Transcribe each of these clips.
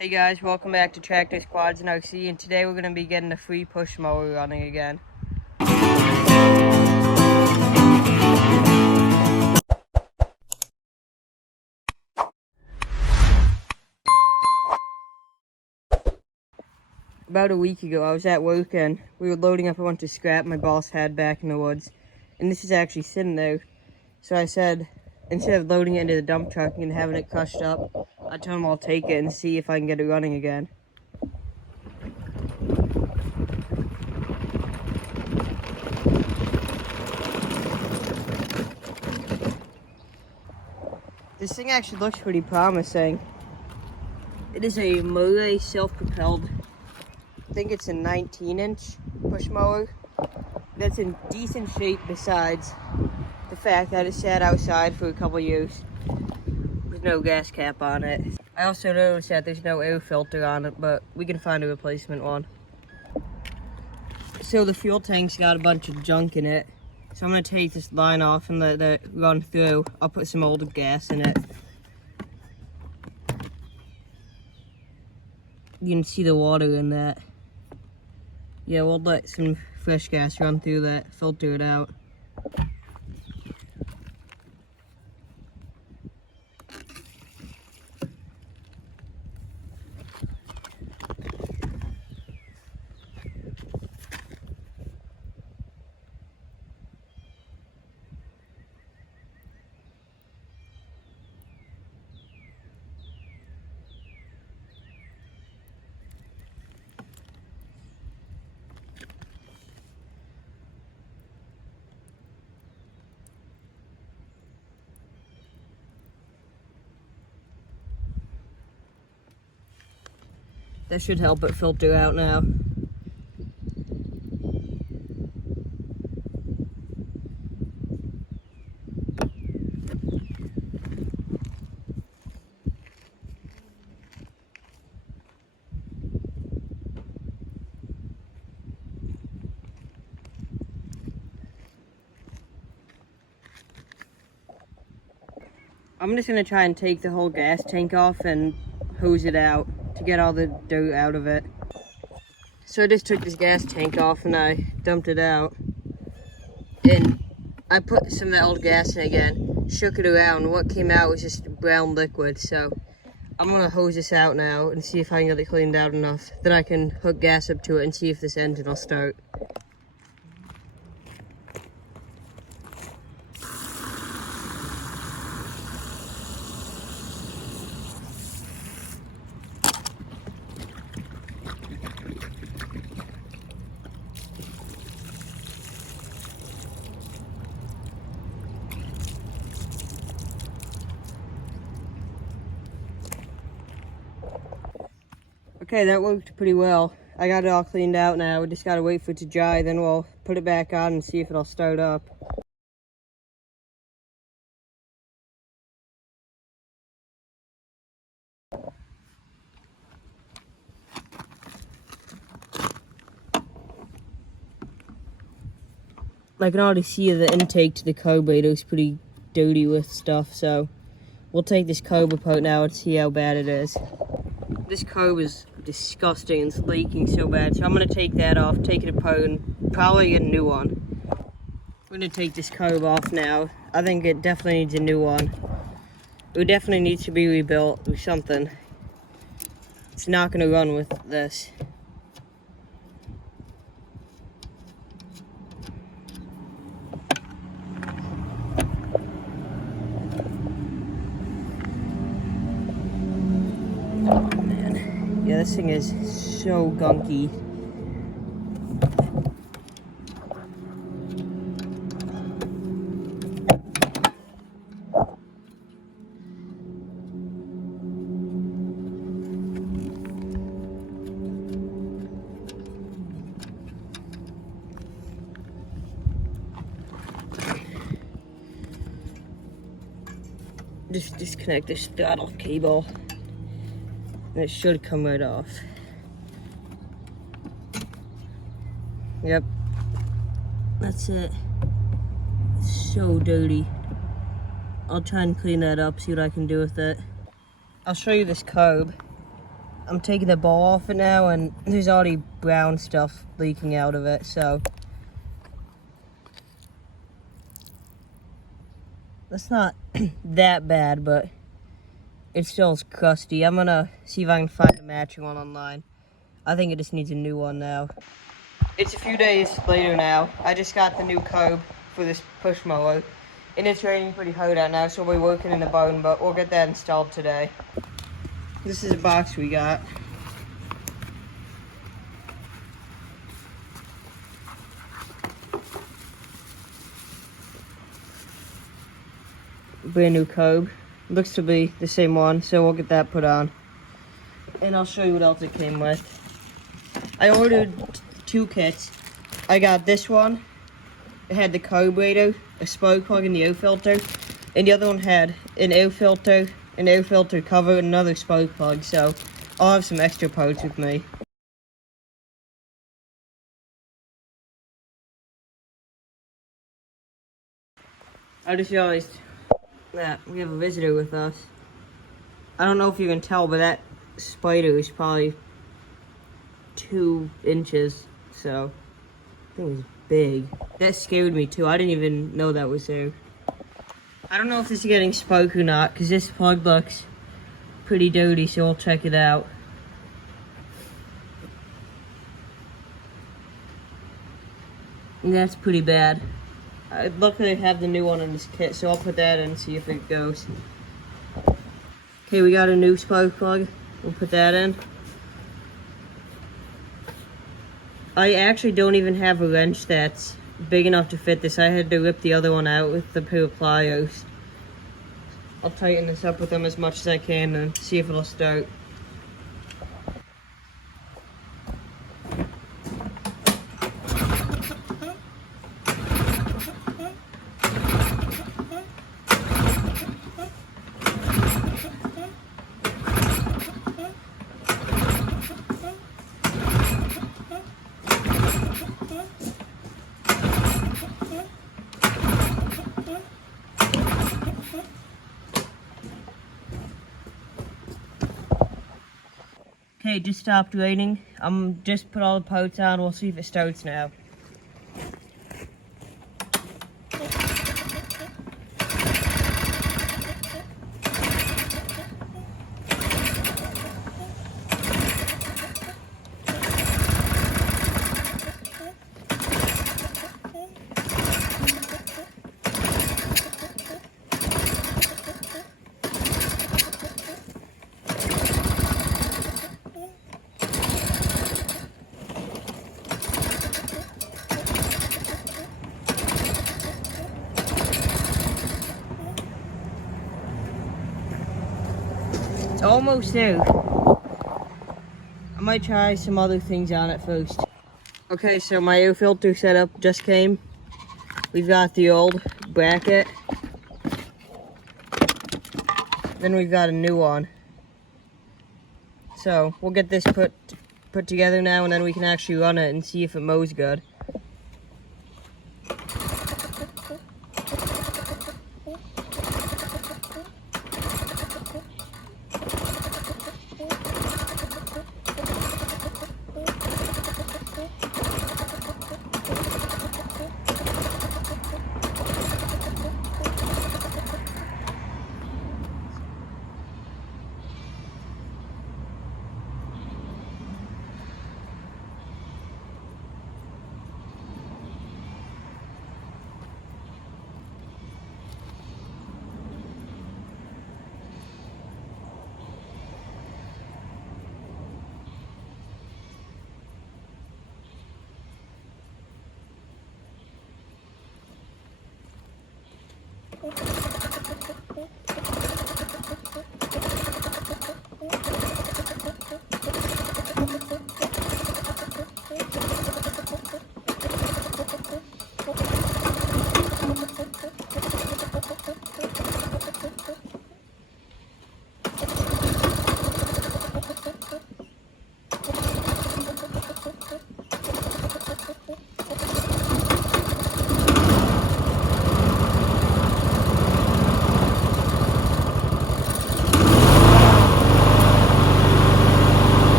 Hey guys, welcome back to Tractor Squads and OC, and today we're going to be getting a free push mower running again. About a week ago, I was at work and we were loading up a bunch of scrap my boss had back in the woods, and this is actually sitting there. So I said, instead of loading it into the dump truck and having it crushed up, I told him I'll take it and see if I can get it running again. This thing actually looks pretty promising. It is a Mower self-propelled, I think it's a 19-inch push mower. That's in decent shape besides the fact that it sat outside for a couple years with no gas cap on it. I also noticed that there's no air filter on it, but we can find a replacement one. So the fuel tank's got a bunch of junk in it. So I'm gonna take this line off and let it run through. I'll put some old gas in it. You can see the water in that. Yeah, we'll let some fresh gas run through that, filter it out. That should help it filter out now. I'm just gonna try and take the whole gas tank off and hose it out to get all the dirt out of it. So I just took this gas tank off and I dumped it out. And I put some of the old gas in again, shook it around, and what came out was just brown liquid. So I'm gonna hose this out now and see if I can get it cleaned out enough that I can hook gas up to it and see if this engine will start. Okay, that worked pretty well. I got it all cleaned out now. We just gotta wait for it to dry, then we'll put it back on and see if it'll start up. I can already see the intake to the carburetor is pretty dirty with stuff, so we'll take this carb apart now and see how bad it is. This carb is disgusting and it's leaking so bad, so I'm gonna take that off, take it apart, and probably get a new one. We're gonna take this carb off now. I think it definitely needs a new one. It definitely needs to be rebuilt or something. It's not gonna run with this. Yeah, this thing is so gunky. Just disconnect this throttle cable. And it should come right off. Yep. That's it. It's so dirty. I'll try and clean that up, see what I can do with it. I'll show you this carb. I'm taking the ball off it now, and there's already brown stuff leaking out of it, so that's not that bad, but it still is crusty. I'm gonna see if I can find a matching one online. I think it just needs a new one now. It's a few days later now. I just got the new curb for this push mower, and it's raining pretty hard out now, so we're working in the barn, but we'll get that installed today. This is a box we got. Brand new curb. Looks to be the same one, so we'll get that put on. And I'll show you what else it came with. I ordered 2 kits. I got this one. It had the carburetor, a spark plug, and the air filter. And the other one had an air filter cover, and another spark plug. So I'll have some extra parts with me. I just realized that we have a visitor with us. I don't know if you can tell, but that spider is probably 2 inches, so I think it's big. That scared me too. I didn't even know that was there. I don't know if this is getting spark or not, because this plug looks pretty dirty, so we'll check it out. And that's pretty bad. Luckily I have the new one in this kit, so I'll put that in and see if it goes. Okay, we got a new spark plug. We'll put that in. I actually don't even have a wrench that's big enough to fit this. I had to rip the other one out with the pair of pliers. I'll tighten this up with them as much as I can and see if it'll start. Okay, it just stopped raining. I'm just put all the parts on. We'll see if it starts now. It's almost there. I might try some other things on it first. Okay, so my air filter setup just came. We've got the old bracket. Then we've got a new one. So we'll get this put together now, and then we can actually run it and see if it mows good.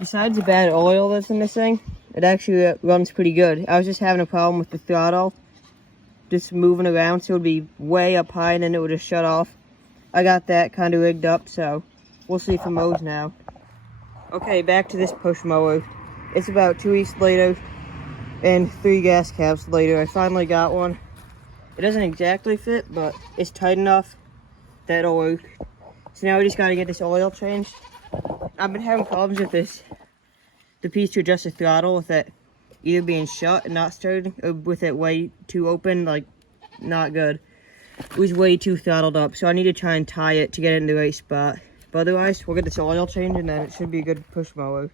Besides the bad oil that's in this thing, it actually runs pretty good. I was just having a problem with the throttle, just moving around, so it would be way up high and then it would just shut off. I got that kind of rigged up, so we'll see if it mows now. Okay, back to this push mower. It's about 2 weeks later and 3 gas caps later. I finally got one. It doesn't exactly fit, but it's tight enough that it'll work. So now we just gotta get this oil changed. I've been having problems with this, the piece to adjust the throttle, with it either being shut and not started, or with it way too open, like not good. It was way too throttled up, so I need to try and tie it to get it in the right spot. But otherwise, we'll get this oil change and then it should be a good push mower.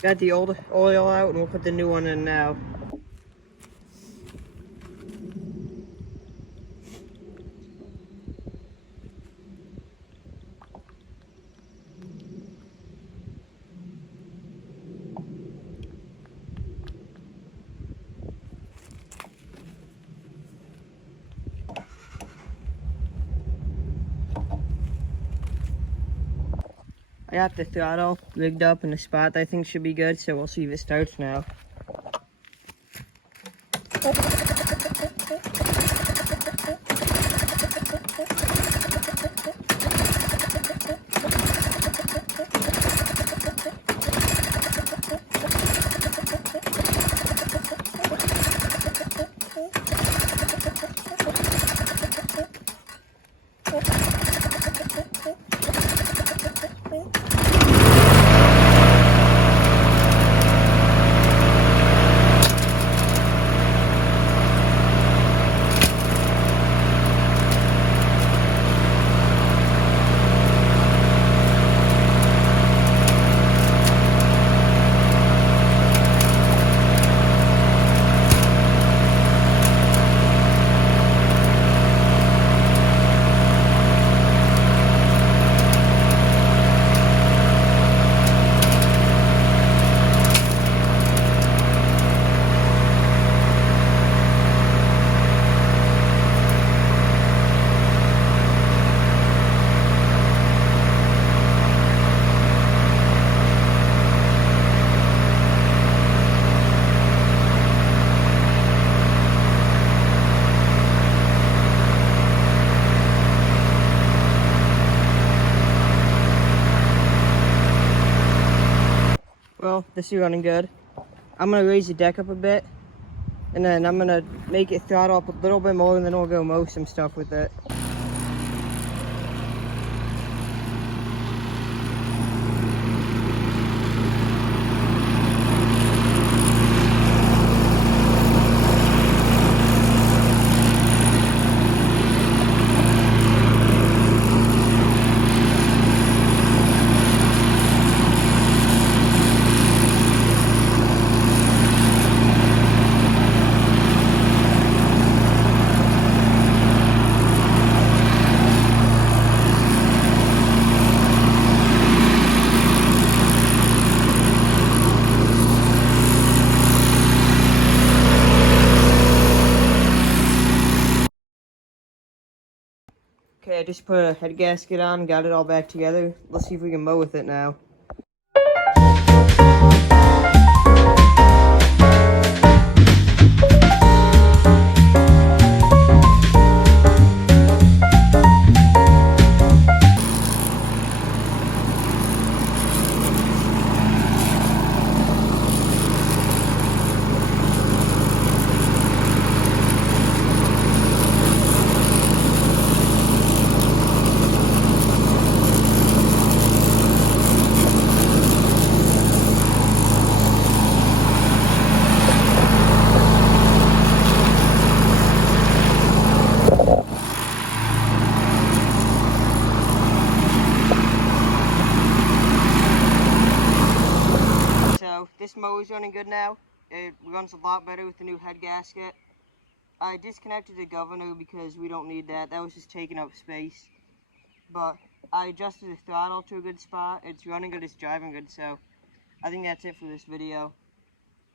Got the old oil out and we'll put the new one in now. I got the throttle rigged up in a spot that I think should be good, so we'll see if it starts now. Well, this is running good. I'm gonna raise the deck up a bit, and then I'm gonna make it throttle up a little bit more, and then we'll go mow some stuff with it. Okay, I just put a head gasket on, got it all back together. Let's see if we can mow with it now. This mower's running good now. It runs a lot better with the new head gasket. I disconnected the governor because we don't need that. That was just taking up space. But I adjusted the throttle to a good spot. It's running good, it's driving good, so I think that's it for this video.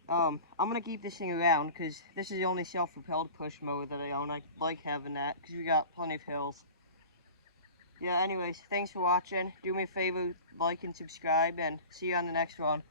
I'm going to keep this thing around because this is the only self-propelled push mower that I own. I like having that because we got plenty of hills. Yeah, anyways, thanks for watching. Do me a favor, like and subscribe, and see you on the next one.